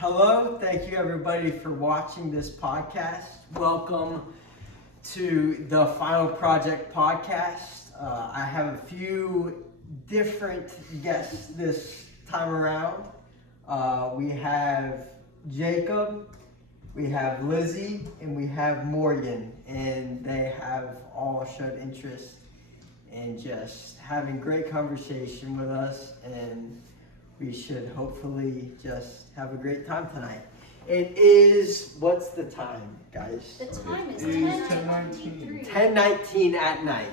Hello, thank you everybody for watching this podcast. Welcome to the Final Project podcast. I have a few different guests this time around. We have Jacob, we have Lizzie, and we have Morgan, and they have all showed interest in just having great conversation with us, and we should hopefully just have a great time tonight. It is, what's the time, guys? The time is 10:19. 10:19 at night.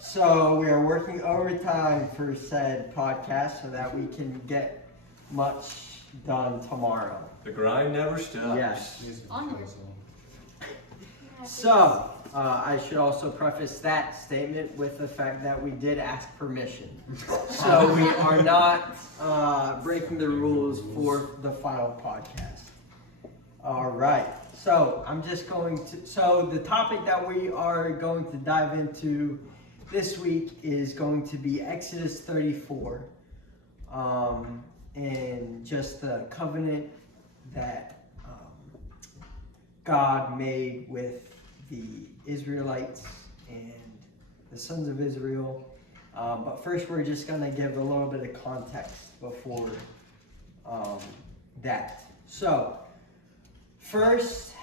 So we are working overtime for said podcast so that we can get much done tomorrow. The grind never stops. Yes. Onward. So, I should also preface that statement with the fact that we did ask permission. So we are not breaking the rules for the final podcast. All right. So I'm just going to, so the topic that we are going to dive into this week is going to be Exodus 34. And just the covenant that God made with the Israelites and the sons of Israel. But first we're just going to give a little bit of context before that. So first,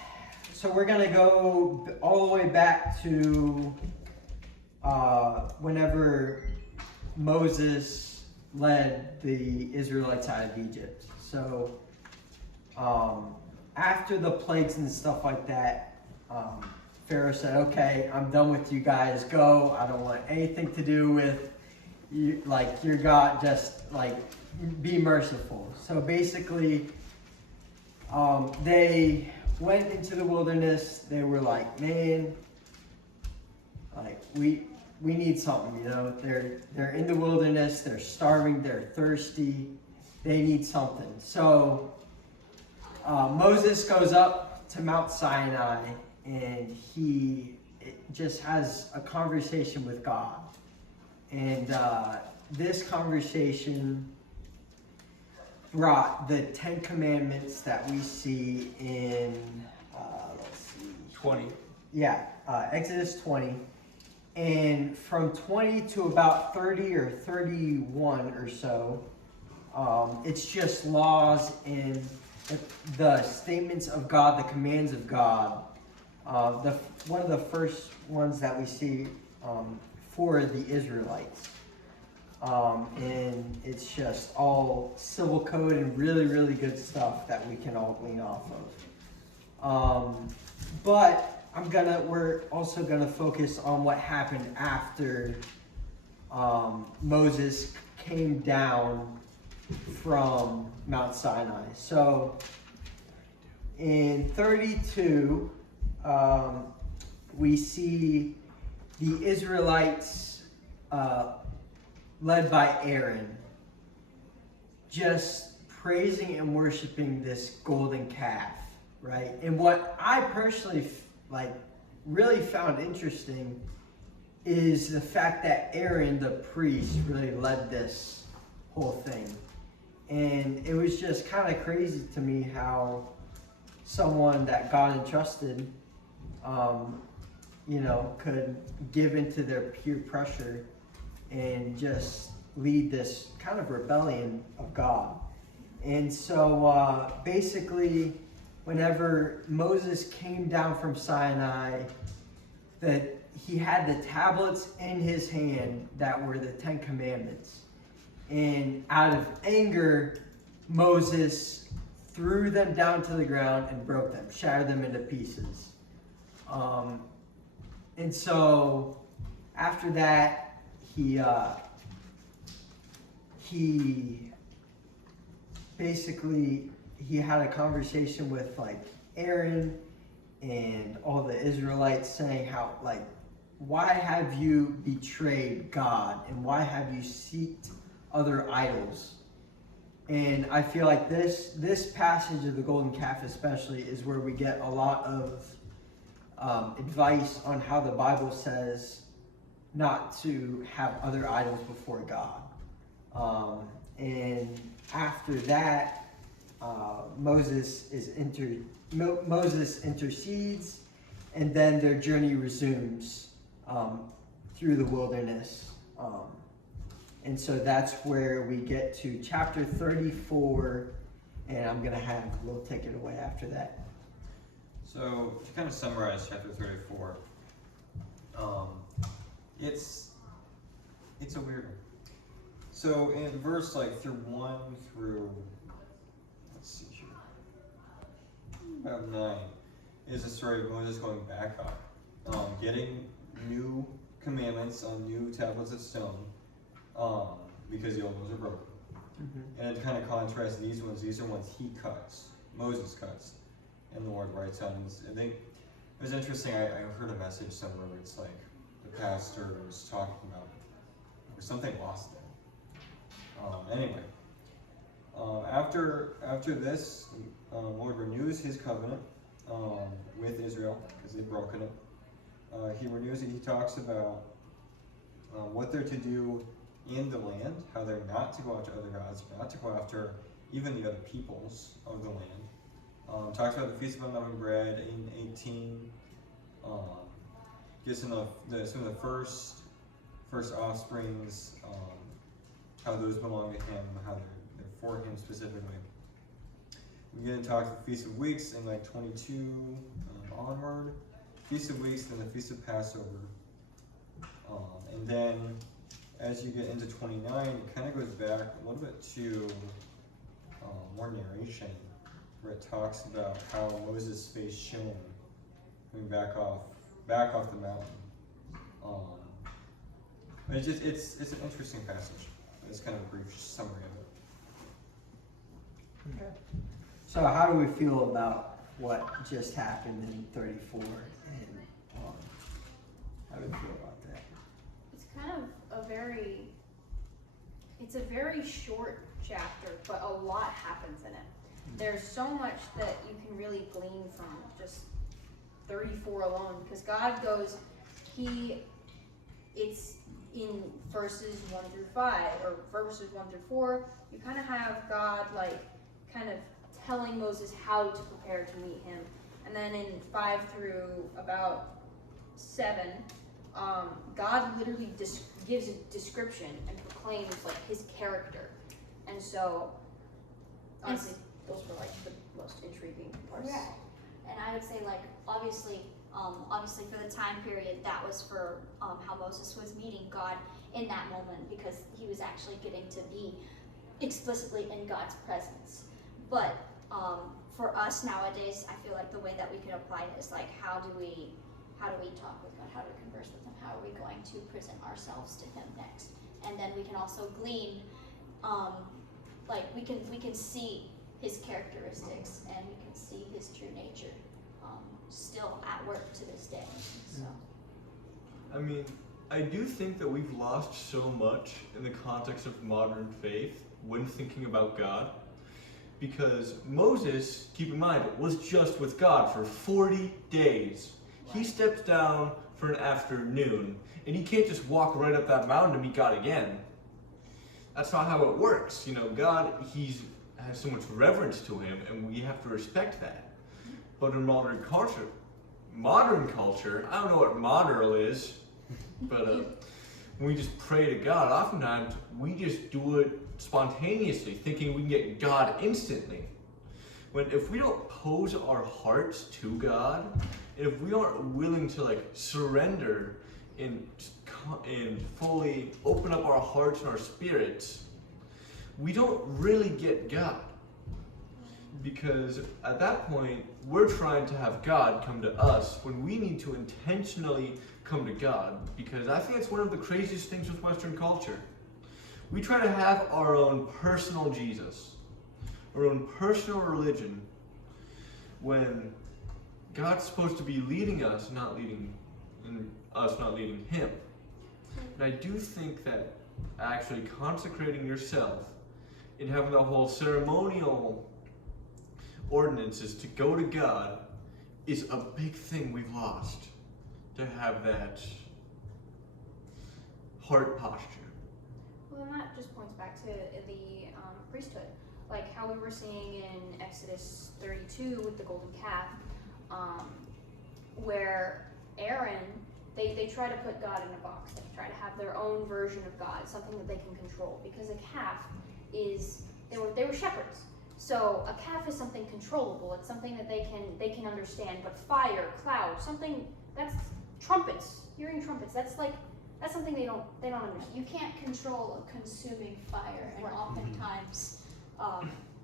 we're going to go all the way back to whenever Moses led the Israelites out of Egypt. So after the plagues and stuff like that, Pharaoh said, okay, I'm done with you guys, go. I don't want anything to do with you, like your God, just like be merciful. So basically, they went into the wilderness. They were like, man, like we need something, you know. They're in the wilderness, they're starving, they're thirsty, they need something. So Moses goes up to Mount Sinai, and he just has a conversation with God. And this conversation brought the 10 Commandments that we see in, 20. Yeah, Exodus 20. And from 20 to about 30 or 31 or so, it's just laws and the statements of God, the commands of God. One of the first ones that we see for the Israelites. And it's just all civil code and really, really good stuff that we can all glean off of. But we're also gonna focus on what happened after Moses came down from Mount Sinai. So in 32, we see the Israelites led by Aaron just praising and worshiping this golden calf, right? And what I personally really found interesting is the fact that Aaron, the priest, really led this whole thing. And it was just kind of crazy to me how someone that God entrusted, could give into their peer pressure and just lead this kind of rebellion of God. And so basically, whenever Moses came down from Sinai, that he had the tablets in his hand that were the 10 Commandments. And out of anger, Moses threw them down to the ground and broke them, shattered them into pieces. And so after that, he had a conversation with Aaron and all the Israelites, saying how why have you betrayed God and why have you sought other idols? And I feel like this passage of the golden calf especially is where we get a lot of advice on how the Bible says not to have other idols before God. And after that, Moses intercedes, and then their journey resumes through the wilderness. And so that's where we get to chapter 34, and I'm going to have Will take it away after that. So to kind of summarize chapter 34, it's a weird one. So in verse through 1 through, let's see here, about 9 is the story of Moses going back up, getting new commandments on new tablets of stone, because the old ones are broken. And to kind of contrast these are ones he cuts, Moses cuts, and the Lord writes on. And it was interesting, I heard a message somewhere where it's like the pastor was talking about there's something lost there. Anyway, after this, Lord renews his covenant with Israel because they've broken it. He renews it. He talks about what they're to do in the land, how they're not to go after other gods, not to go after even the other peoples of the land. Talks about the Feast of Unleavened Bread in 18. Gives some of the first offsprings, how those belong to him, how they're for him specifically. We get into talk the Feast of Weeks in 22 onward. Feast of Weeks, then the Feast of Passover. And then as you get into 29, it kind of goes back a little bit to more narration, where it talks about how Moses' face shone coming back off the mountain. It's an interesting passage. It's kind of a brief summary of it. Okay. So how do we feel about what just happened in 34, and how do we feel about that? It's kind of it's a very short chapter, but a lot happens in it. There's so much that you can really glean from just 34 alone, because God goes, it's in verses 1 through 5, or verses 1 through 4, you kind of have God kind of telling Moses how to prepare to meet him. And then in 5 through about 7, God literally gives a description and proclaims his character. And so, honestly, those were the most intriguing parts. Yeah, and I would say obviously for the time period, that was for how Moses was meeting God in that moment, because he was actually getting to be explicitly in God's presence. But for us nowadays, I feel like the way that we can apply it is how do we talk with God? How do we converse with him? How are we going to present ourselves to him next? And then we can also glean, we can see his characteristics, and we can see his true nature still at work to this day. So I mean, I do think that we've lost so much in the context of modern faith when thinking about God. Because Moses, keep in mind, was just with God for 40 days. He steps down for an afternoon, and he can't just walk right up that mountain to meet God again. That's not how it works. God, has so much reverence to him, and we have to respect that. But in modern culture, I don't know what modern is, but when we just pray to God, oftentimes we just do it spontaneously, thinking we can get God instantly. If we don't pose our hearts to God, if we aren't willing to surrender and fully open up our hearts and our spirits, we don't really get God. Because at that point, we're trying to have God come to us when we need to intentionally come to God. Because I think it's one of the craziest things with Western culture. We try to have our own personal Jesus, our own personal religion, when God's supposed to be leading us, not leading him. And I do think that actually consecrating yourself and having the whole ceremonial ordinances to go to God is a big thing we've lost, to have that heart posture. Well, and that just points back to the priesthood. like how we were seeing in Exodus 32 with the golden calf, where Aaron, they try to put God in a box. They try to have their own version of God, something that they can control. Because a calf is, they were shepherds. So a calf is something controllable. It's something that they can understand. But fire, cloud, something that's trumpets, hearing trumpets. That's something they don't understand. You can't control a consuming fire, and Right. oftentimes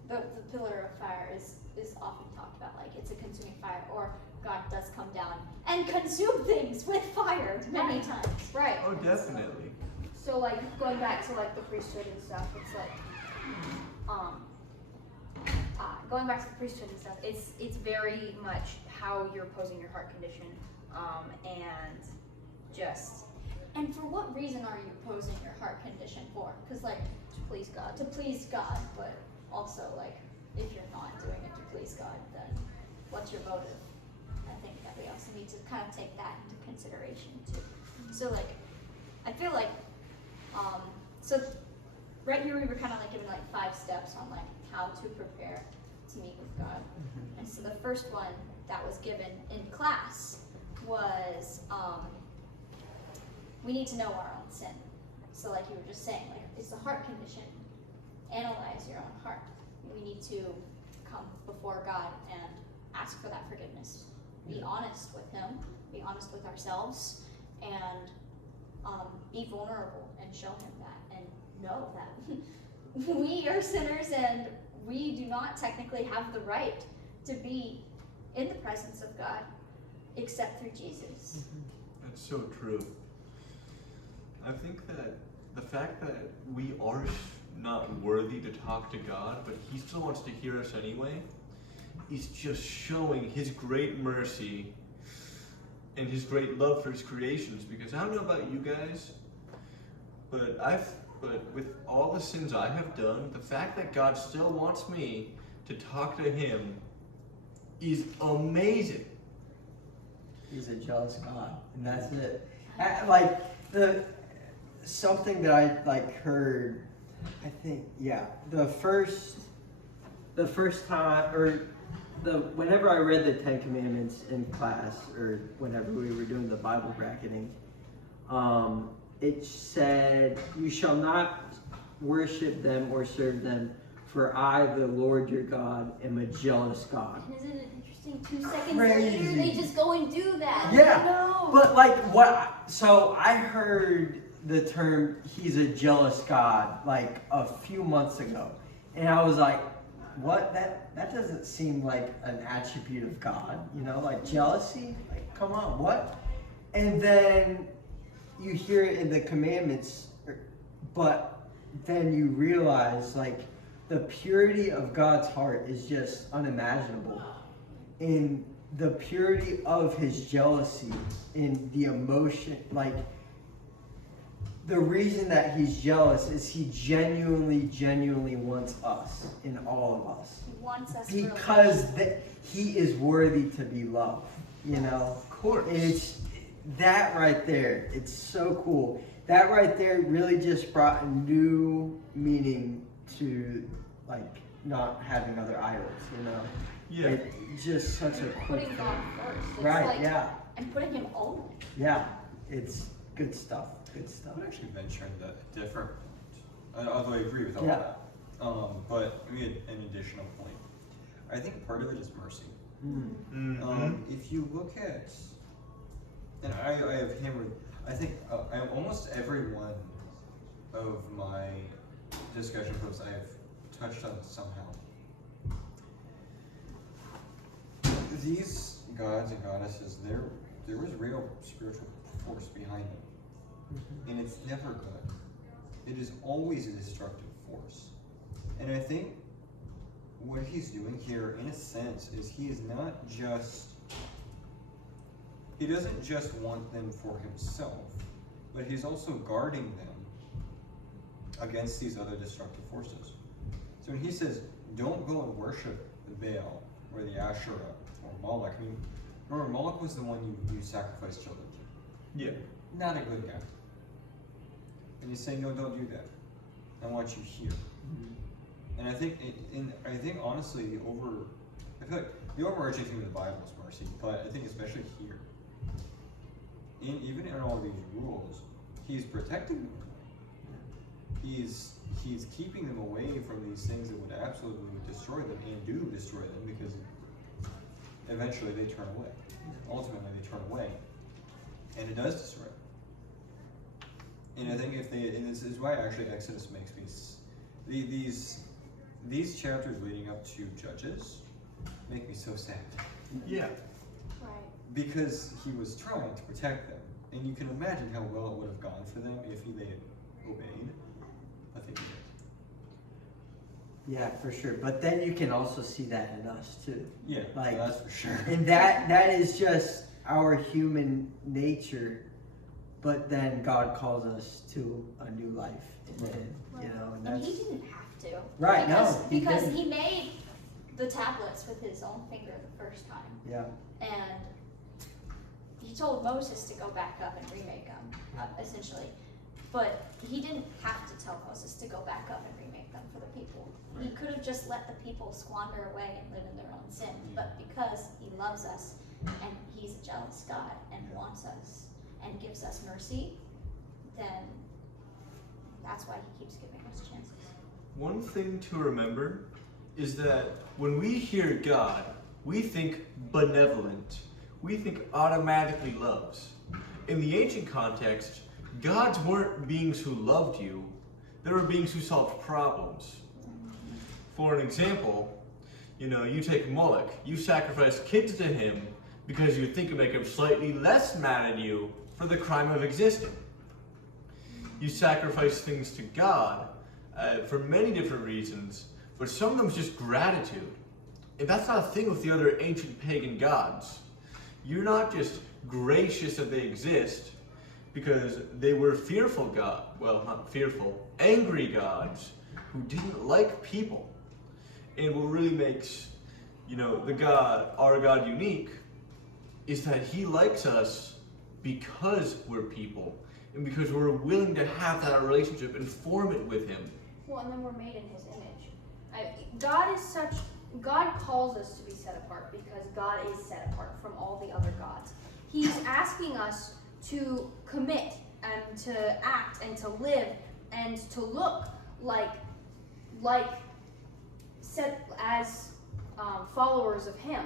the pillar of fire is often talked about like it's a consuming fire, or God does come down and consume things with fire many Right. times. Right. Oh, And definitely. So like going back to like the priesthood and stuff, it's like going back to the priesthood and stuff, it's very much how you're posing your heart condition, and just And for what reason are you posing your heart condition for? Because like to please God. to please God, but also like if you're not doing it to please God, then what's your motive? I think that we also need to kind of take that into consideration too. So like, I feel like, so right here we were kind of like given like 5 steps on like how to prepare to meet with God. And so the first one that was given in class was we need to know our own sin. So like you were just saying, like it's the heart condition. Analyze your own heart. We need to come before God and ask for that forgiveness. Be honest with Him. Be honest with ourselves, and be vulnerable and show Him that, and know that we are sinners and we do not technically have the right to be in the presence of God except through Jesus. That's so true. I think that the fact that we are not worthy to talk to God, but He still wants to hear us anyway, is just showing His great mercy and His great love for His creations. Because I don't know about you guys, but with all the sins I have done, the fact that God still wants me to talk to Him is amazing. He's a jealous God, and that's it. Something that I like heard, I think, yeah, the first time, or whenever I read the 10 Commandments in class, or whenever we were doing the Bible bracketing, it said, "You shall not worship them or serve them, for I, the Lord your God, am a jealous God." And isn't it interesting? 2 seconds Crazy. later, they just go and do that. Yeah. No. But like so I heard the term "He's a jealous God" like a few months ago, and I was like, what? That doesn't seem like an attribute of God, like jealousy. Like, come on, what? And then you hear it in the commandments, but then you realize like the purity of God's heart is just unimaginable. In the purity of His jealousy, in the emotion, like the reason that He's jealous is He genuinely wants us, in all of us, He wants us because He is worthy to be loved. Of course. It's that right there. It's so cool. That right there really just brought a new meaning to like not having other idols. Yeah. It's just such a cool putting thing. God first. It's Right, like, yeah. And putting Him only. Yeah. It's good stuff. Good stuff. I would actually venture into a different point, although I agree with all Yeah. that. But maybe an additional point. I think part of it is mercy. Mhm. If you look at, and I have hammered, I think almost every one of my discussion posts I have touched on somehow. These gods and goddesses, there was real spiritual force behind them. And it's never good. It is always a destructive force. And I think what He's doing here, in a sense, is He doesn't just want them for Himself, but He's also guarding them against these other destructive forces. So when He says, don't go and worship the Baal or the Asherah or Moloch, I mean, remember, Moloch was the one you sacrificed children to. Yeah. Not a good guy. And He's saying, no, don't do that. I want you here. And I think, I think honestly, I feel like the overarching theme of the Bible is mercy, but I think especially here, even in all these rules, he's protecting them. He's keeping them away from these things that would absolutely destroy them and do destroy them, because eventually they turn away. Ultimately, they turn away, and it does destroy them. And I think and this is why actually Exodus makes me these chapters leading up to Judges make me so sad. Yeah. Right. Because he was trying to protect them, and you can imagine how well it would have gone for them if they had obeyed. I think he did. Yeah, for sure. But then you can also see that in us too. Yeah, Like- that's for sure. And that is just our human nature. But then God calls us to a new life. And, you know, and And that's he didn't have to. Right, Because, no, he because didn't. he made the tablets with his own finger the first time. yeah. And he told Moses to go back up and remake them, essentially. But he didn't have to tell Moses to go back up and remake them for the people. He could have just let the people squander away and live in their own sin. But because he loves us and he's a jealous God and wants us and gives us mercy, then that's why he keeps giving us chances. One thing to remember is that when we hear God, we think benevolent. We think automatically loves. In the ancient context, gods weren't beings who loved you, they were beings who solved problems. For an example, you take Moloch, you sacrifice kids to him because you think it would make him slightly less mad at you for the crime of existing. You sacrifice things to God for many different reasons, but some of them is just gratitude. And that's not a thing with the other ancient pagan gods. You're not just gracious that they exist because they were fearful gods, well, not fearful, angry gods who didn't like people. And what really makes, our God unique is that he likes us because we're people and because we're willing to have that relationship and form it with him. Well, and then we're made in his image. God calls us to be set apart because God is set apart from all the other gods. He's asking us to commit and to act and to live and to look like set as followers of him.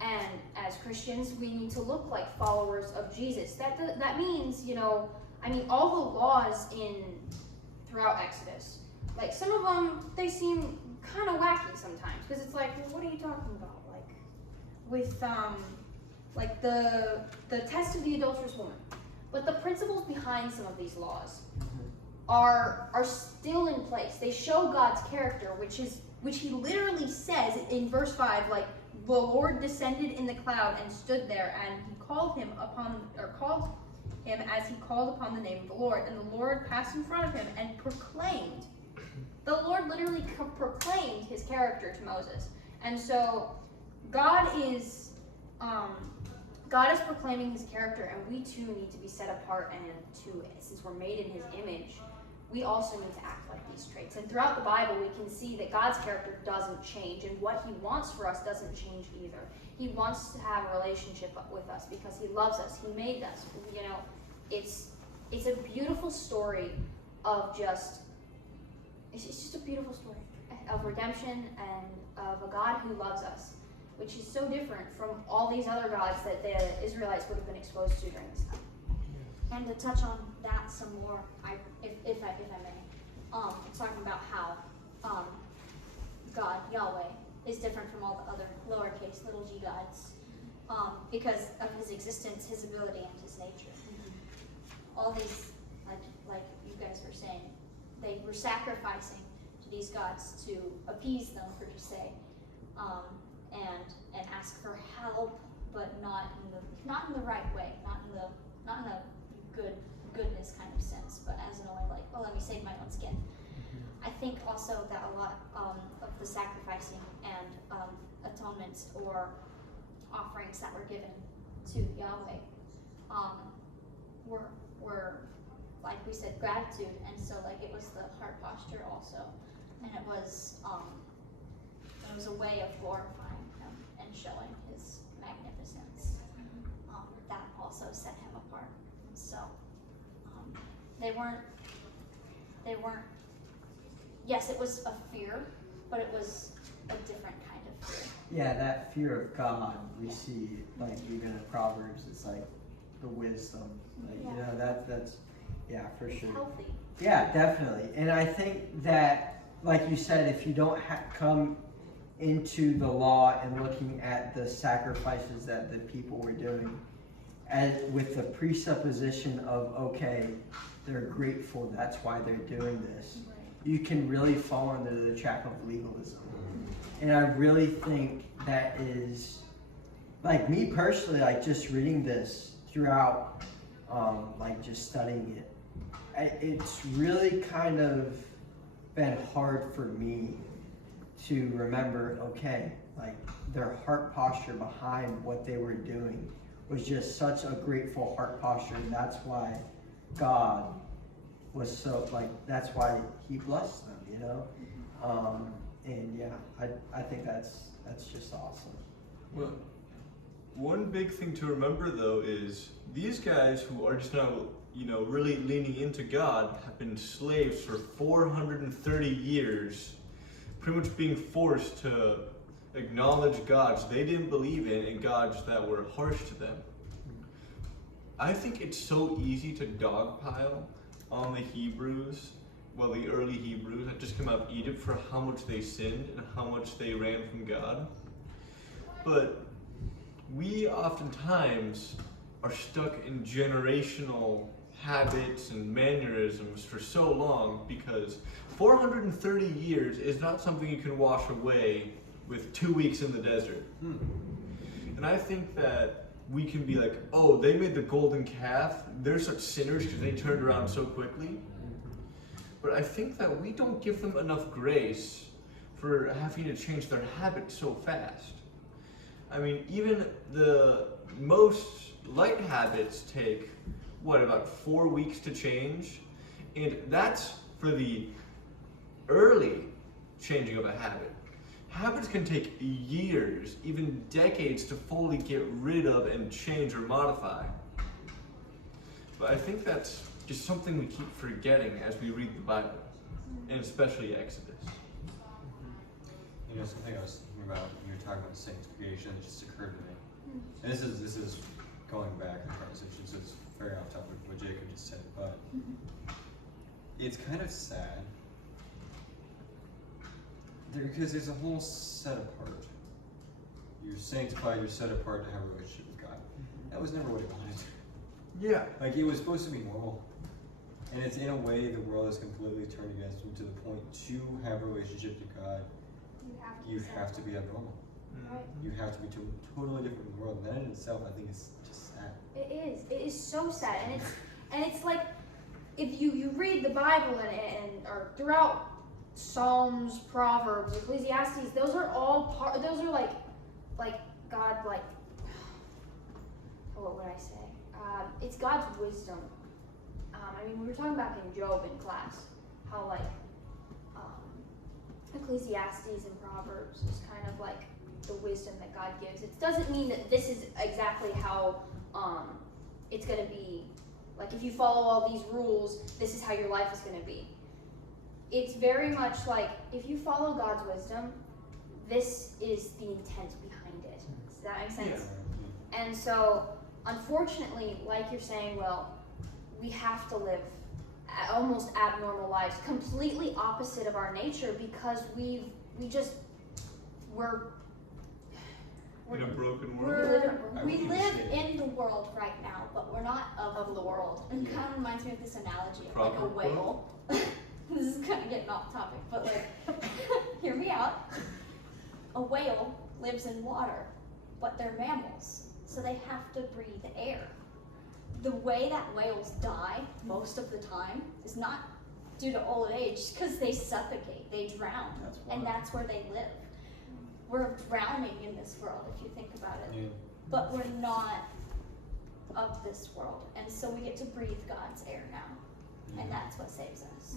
And as Christians, we need to look like followers of Jesus. That means, all the laws throughout Exodus, like some of them, they seem kind of wacky sometimes because it's like, well, what are you talking about? Like with like the test of the adulterous woman. But the principles behind some of these laws are still in place. They show God's character, which he literally says in verse 5, like, the Lord descended in the cloud and stood there, and he called him as he called upon the name of the Lord. And the Lord passed in front of him and proclaimed. The Lord literally proclaimed his character to Moses. And so God is proclaiming his character, and we too need to be set apart, and since we're made in his image, we also need to act like these traits. And throughout the Bible, we can see that God's character doesn't change, and what he wants for us doesn't change either. He wants to have a relationship with us because he loves us. He made us. It's a beautiful story of it's just a beautiful story of redemption and of a God who loves us, which is so different from all these other gods that the Israelites would have been exposed to during this time. And to touch on that some more, if I may, talking about how God, Yahweh, is different from all the other lowercase little g gods because of his existence, his ability, and his nature. All these, like you guys were saying, they were sacrificing to these gods to appease them, per se, and ask for help, but not in the right way, not in a goodness kind of sense, but as in a way like, oh, let me save my own skin. I think also that a lot of the sacrificing and atonements or offerings that were given to Yahweh were like we said, gratitude, and so like it was the heart posture also. and it was a way of glorifying him and showing his magnificence. That also set him apart. So they weren't. Yes, it was a fear, but it was a different kind of fear. Yeah, that fear of God we see, like even in Proverbs, it's like the wisdom. Like, you know, that's yeah, for It's sure. healthy. Yeah, definitely. And I think that, like you said, if you don't come into the law and looking at the sacrifices that the people were doing, and with the presupposition of, okay, they're grateful, that's why they're doing this, you can really fall under the trap of legalism. And I really think that is, like me personally, like just reading this throughout, like just studying it, it's really kind of been hard for me to remember, okay, like their heart posture behind what they were doing was just such a grateful heart posture, and that's why God was so, like, that's why he blessed them, you know? And yeah, I think that's just awesome. Well, one big thing to remember though is these guys who are just now, really leaning into God have been slaves for 430 years, pretty much being forced to acknowledge gods they didn't believe in and gods that were harsh to them. I think it's so easy to dogpile on the Hebrews, the early Hebrews that just come out of Egypt for how much they sinned and how much they ran from God. But we oftentimes are stuck in generational habits and mannerisms for so long because 430 years is not something you can wash away with 2 weeks in the desert. And I think that we can be like, oh, they made the golden calf, they're such sinners because they turned around so quickly. But I think that we don't give them enough grace for having to change their habits so fast. I mean, even the most light habits take, about 4 weeks to change? And that's for the early changing of a habit. Habits can take years, even decades, to fully get rid of and change or modify. But I think that's just something we keep forgetting as we read the Bible, and especially Exodus. Something I was thinking about when you were talking about sanctification, it just occurred to me. And this is going back in the conversation, so it's very off topic of what Jacob just said, but it's kind of sad because there's a whole set apart. You're sanctified, you're set apart to have a relationship with God. That was never what he wanted. Yeah. Like, it was supposed to be normal. And it's in a way the world has completely turned against him to the point to have a relationship with God, you have to be abnormal. Right. You have to be totally different from the world. And that in itself, I think, is just sad. It is. It is so sad, and it's like if you read the Bible and or throughout Psalms, Proverbs, Ecclesiastes, those are all those are like God, like, what would I say? It's God's wisdom. I mean, we were talking about in Job in class, how like Ecclesiastes and Proverbs is kind of like the wisdom that God gives. It doesn't mean that this is exactly how it's going to be. Like, if you follow all these rules, this is how your life is going to be. It's very much like, if you follow God's wisdom, this is the intent behind it. Does that make sense? Yeah. And so, unfortunately, like you're saying, we have to live almost abnormal lives, completely opposite of our nature, because we're In a broken We world. live, I we wouldn't live say- in the world right now, but we're not of the world. And it kind of reminds me of this analogy of like a Proper whale. This is kind of getting off topic, but like, hear me out. A whale lives in water, but they're mammals, so they have to breathe air. The way that whales die most of the time is not due to old age, because they suffocate, they drown, That's and why. that's where they live. We're drowning in this world, if you think about it. Yeah. But we're not of this world, and so we get to breathe God's air now, and that's what saves us.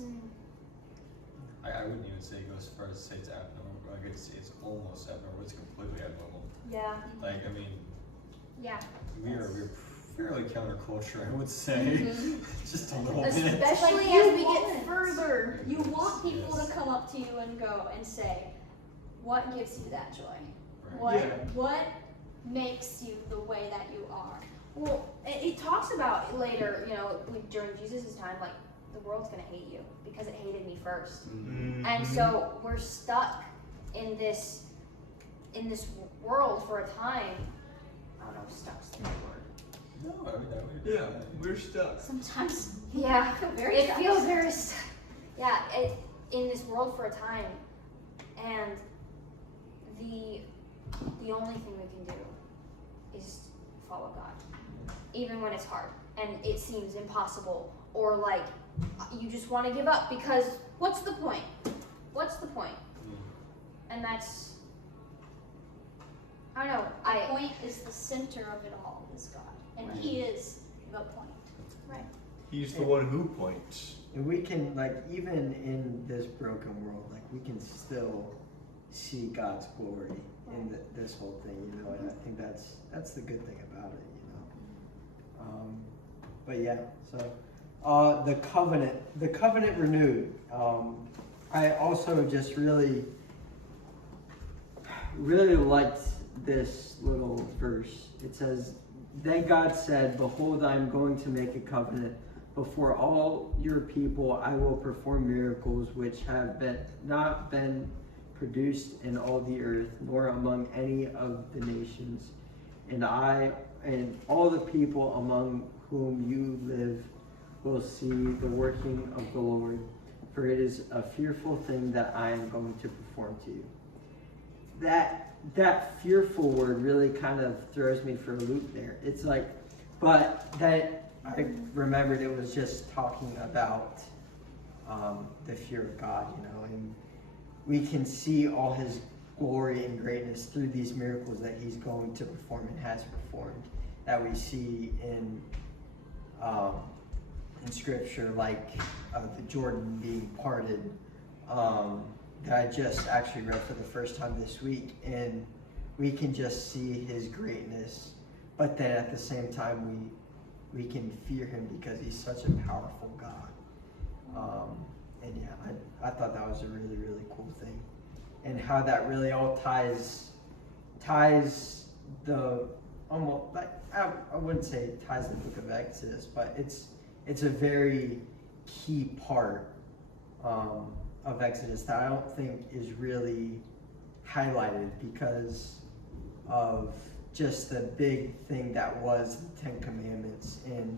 I wouldn't even say go as far as say it's abnormal. I could say it's almost abnormal. It's completely abnormal. Yeah. Like, I mean, Yeah. we're fairly counterculture, I would say. Mhm. Just a little bit. Especially Like, as we you get want- further. You want people Yes. to come up to you and go and say, what gives you that joy? Right. What Yeah. what makes you the way that you are? Well, it talks about later, you know, during Jesus' time, like the world's gonna hate you because it hated me first. Mm-hmm. And so we're stuck in this world for a time. I don't know if stuck's the right word. No, I mean, I would. Yeah, we're stuck. Sometimes Yeah, I feel very it stuck. feels very stuck. Yeah, in this world for a time, and the only thing we can do is follow God, even when it's hard and it seems impossible, or like you just want to give up because what's the point? What's the point? And that's, I don't know. The point is the center of it all is God. And He is the point. He's the one who points. And we can, like, even in this broken world, like, we can still see God's glory in this whole thing, you know, and I think that's the good thing about it, you know. But yeah, so the covenant renewed. I also just really liked this little verse. It says, "Then God said, behold, I am going to make a covenant before all your people. I will perform miracles which have not been produced in all the earth, nor among any of the nations. And I and all the people among whom you live will see the working of the Lord, for it is a fearful thing that I am going to perform to you." That fearful word really kind of throws me for a loop there. It's like, but that I remembered it was just talking about the fear of God, you know, and we can see all His glory and greatness through these miracles that He's going to perform and has performed, that we see in Scripture, like the Jordan being parted, that I just actually read for the first time this week, and we can just see His greatness, but then at the same time we can fear Him because He's such a powerful God. And yeah, I thought that was a really, really cool thing, and how that really all ties the almost, like, I wouldn't say it ties the book of Exodus, but it's a very key part of Exodus that I don't think is really highlighted because of just the big thing that was the Ten Commandments and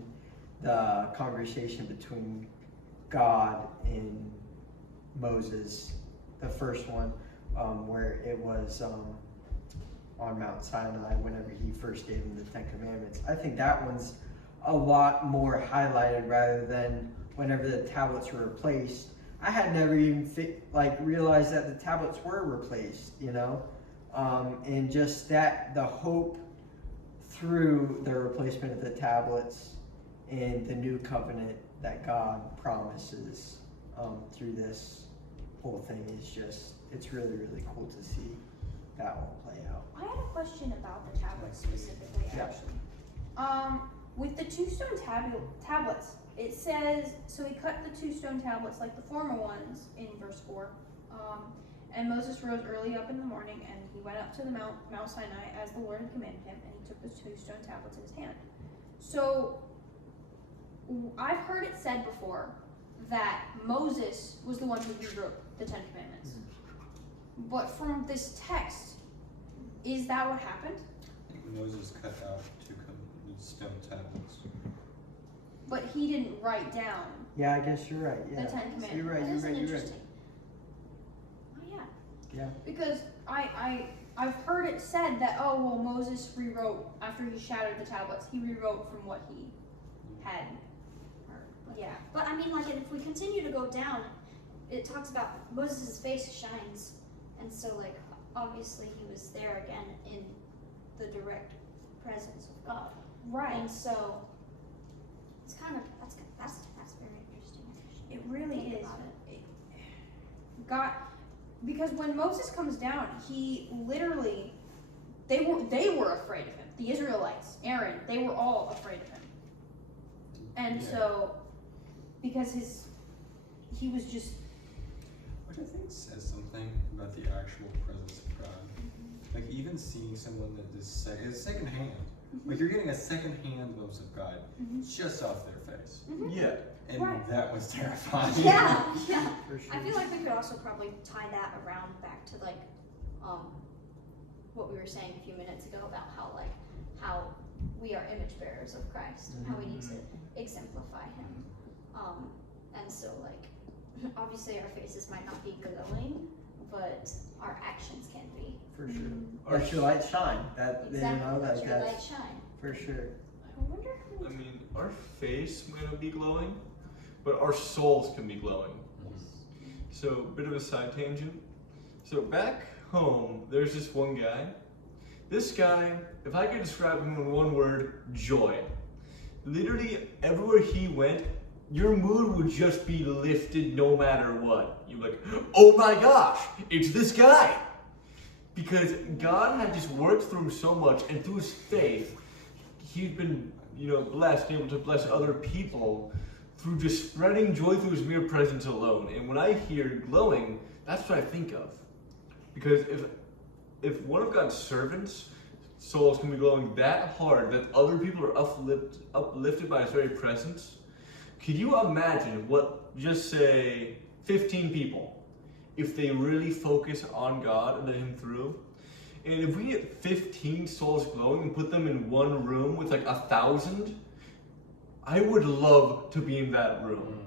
the conversation between God and Moses, the first one, where it was on Mount Sinai whenever he first gave him the Ten Commandments. I think that one's a lot more highlighted rather than whenever the tablets were replaced. I had never even realized that the tablets were replaced, you know, and just that the hope through the replacement of the tablets and the new covenant that God promises through this whole thing is just, it's really, really cool to see that all play out. I had a question about the tablets specifically, Yeah. actually. With the two stone tablets, it says, so he cut the two stone tablets like the former ones in verse 4. And Moses rose early up in the morning, and he went up to the Mount Sinai as the Lord had commanded him, and he took the two stone tablets in his hand. So I've heard it said before that Moses was the one who rewrote the Ten Commandments. But from this text, is that what happened? I think Moses cut out two stone tablets. But he didn't write down Yeah, I guess you're right. Yeah, the Ten Commandments. you're right. That You're is right. You're right. interesting. Oh yeah. Yeah. Because I've heard it said that, oh well, Moses rewrote after he shattered the tablets. He rewrote from what he had heard. Yeah. But I mean, like, if we continue to go down, it talks about Moses' face shines, and so like obviously he was there again in the direct presence of God, Right. and so it's kind of that's very interesting. It really Think is. about God, because when Moses comes down, he literally, they were afraid of him. The Israelites, Aaron, they were all afraid of him. And so, because he was just, Which I think says something about the actual presence of God. Like even seeing someone that is second hand. Like you're getting a second hand glimpse of God just off their face. Yeah. And Right. that was terrifying. Yeah, yeah. For sure. I feel like we could also probably tie that around back to like what we were saying a few minutes ago about how we are image bearers of Christ and how we need to exemplify him. And so like obviously our faces might not be glowing, but our actions can be. For sure. Let your light shine. That Exactly. you know, Let like your light that's shine. for sure. I wonder who. I mean, our face might not be glowing, but our souls can be glowing. So, bit of a side tangent. So, back home, there's this one guy. This guy, if I could describe him in one word, joy. Literally, everywhere he went, your mood would just be lifted no matter what. You're like, oh my gosh, it's this guy. Because God had just worked through him so much, and through his faith, he's been, blessed, able to bless other people through just spreading joy through his mere presence alone. And when I hear glowing, that's what I think of. Because if one of God's servants' souls can be glowing that hard that other people are uplifted by his very presence, could you imagine what, just say, 15 people, if they really focus on God and let him through? And if we get 15 souls glowing and put them in one room with like 1,000, I would love to be in that room.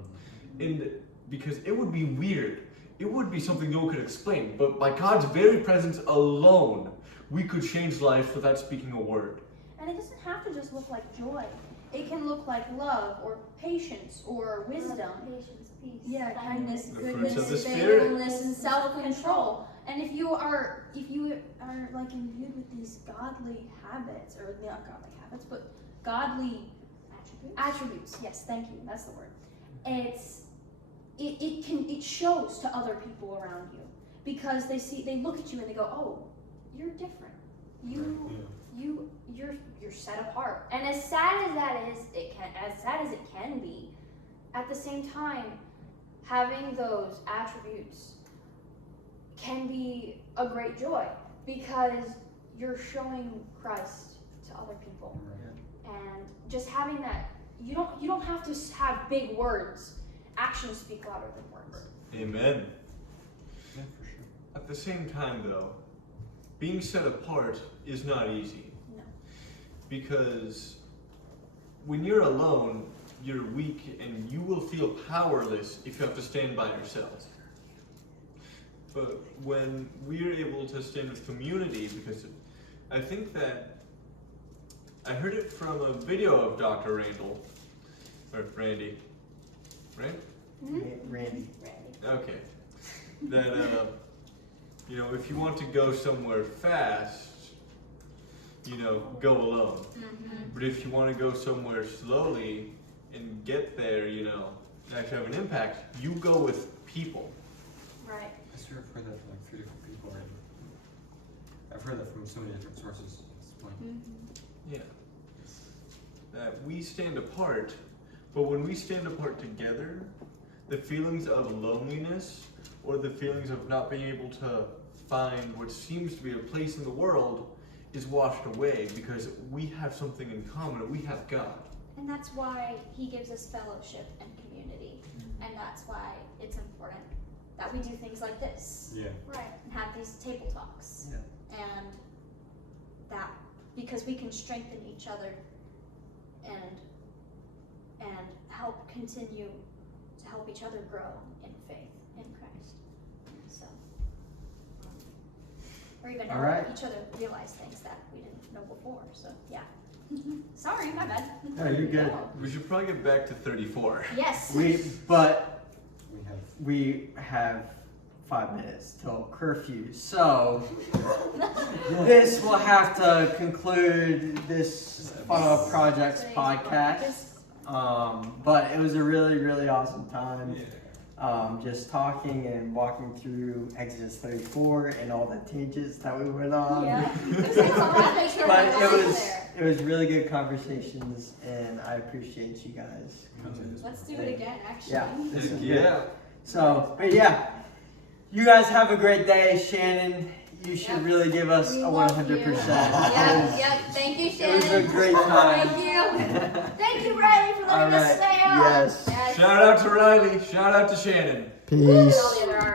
And because it would be weird. It would be something no one could explain. But by God's very presence alone, we could change lives without speaking a word. And it doesn't have to just look like joy. It can look like love or patience or wisdom. Patience, peace. Yeah, kindness, The fruits goodness, of the Spirit. faithfulness, and self-control. And if you are like imbued with these godly habits, or not godly habits, but godly attributes. Yes, thank you. That's the word. It shows to other people around you because they look at you and they go, oh, you're different. You're set apart. And as sad as that is, as sad as it can be, at the same time, having those attributes can be a great joy because you're showing Christ to other people. And just having that, you don't have to have big words. Actions speak louder than words. Amen. Yeah, for sure. At the same time, though, being set apart is not easy. No. Because when you're alone, you're weak and you will feel powerless if you have to stand by yourself. But when we're able to stand with community, because I think that I heard it from a video of Dr. Randall, or Randy, right? Randy. Okay. That, if you want to go somewhere fast, go alone. But if you want to go somewhere slowly and get there, and actually have an impact, you go with people. Right. I sort of heard that from like 3 different people already. I've heard that from so many different sources. It's like, Yeah. That we stand apart, but when we stand apart together, the feelings of loneliness or the feelings of not being able to find what seems to be a place in the world is washed away because we have something in common. We have God. And that's why he gives us fellowship and community. And that's why it's important that we do things like this. yeah. Right. And have these table talks. Yeah. And that, because we can strengthen each other and help continue to help each other grow in faith in Christ. So, or even All help right. each other realize things that we didn't know before. So, yeah. Sorry, my bad. No, you're good. We should probably get back to 34. Yes. But We have we have 5 minutes till curfew, so this will have to conclude this Final Projects Today's podcast. But it was a really, really awesome time. yeah. just talking and walking through Exodus 34 and all the tangents that we went on. Yeah. But it was really good conversations, and I appreciate you guys coming. Let's do it again, actually. Yeah, this is good. Yeah. So, but yeah, you guys have a great day. Shannon, you should Yep. really give us We a love 100%. Yep. Thank you, It Shannon. was a great time. Thank you. Thank you, Riley, for letting us Alright, stay on. yes. Yes. Shout out to Riley. Shout out to Shannon. Peace. And all the other